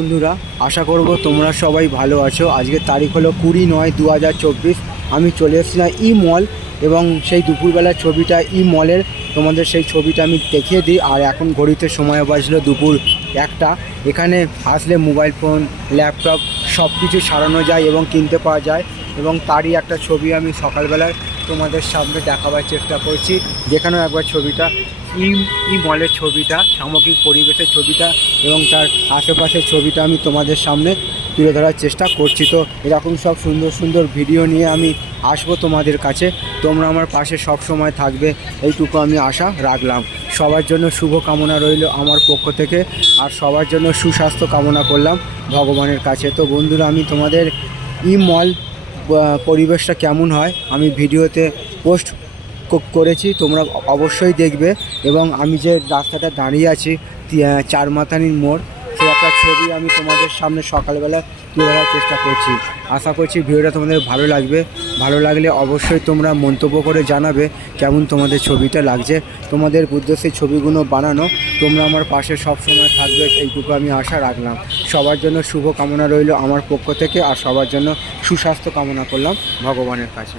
বন্ধুরা, আশা করব তোমরা সবাই ভালো আছো। আজকের তারিখ হলো কুড়ি নয় দু আমি চলে এসেছিলাম ই মল এবং সেই দুপুরবেলার ছবিটা ই মলের তোমাদের সেই ছবিটা আমি দেখিয়ে দিই। আর এখন ঘড়িতে সময় বাজলো দুপুর একটা। এখানে আসলে মোবাইল ফোন, ল্যাপটপ সব কিছু সারানো যায় এবং কিনতে পাওয়া যায়। এবং তারই একটা ছবি আমি সকালবেলায় তোমাদের সামনে দেখাবার চেষ্টা করছি। যেখানেও একবার ছবিটা ই ই মলের ছবিটা, সামগ্রিক পরিবেশের ছবিটা এবং তার আশেপাশের ছবিটা আমি তোমাদের সামনে তুলে ধরার চেষ্টা করছি। তো এরকম সব সুন্দর সুন্দর ভিডিও নিয়ে আমি আসব তোমাদের কাছে। তোমরা আমার পাশে সব সময় থাকবে, এইটুকু আমি আশা রাখলাম। সবার জন্য শুভ কামনা রইল আমার পক্ষ থেকে আর সবার জন্য সুস্বাস্থ্য কামনা করলাম ভগবানের কাছে। তো বন্ধুরা, আমি তোমাদের ই মল পরিবেশটা কেমন হয় আমি ভিডিওতে পোস্ট করেছি তোমরা অবশ্যই দেখবে। এবং আমি যে রাস্তাটা দাঁড়িয়ে আছি আহ, চারমাথানির মোড় সে একটা ছবি আমি তোমাদের সামনে সকালবেলা তুলে ধরার চেষ্টা করছি। আশা করছি ভিডিওটা তোমাদের ভালো লাগবে। ভালো লাগলে অবশ্যই তোমরা মন্তব্য করে জানাবে কেমন তোমাদের ছবিটা লাগছে। তোমাদের উদ্দেশ্যে ছবিগুলো বানানো তোমরা আমার পাশে সব সময় থাকবে এইটুকু আমি আশা রাখলাম। সবার জন্য শুভ কামনা রইল আমার পক্ষ থেকে আর সবার জন্য সুস্বাস্থ্য কামনা করলাম ভগবানের কাছে।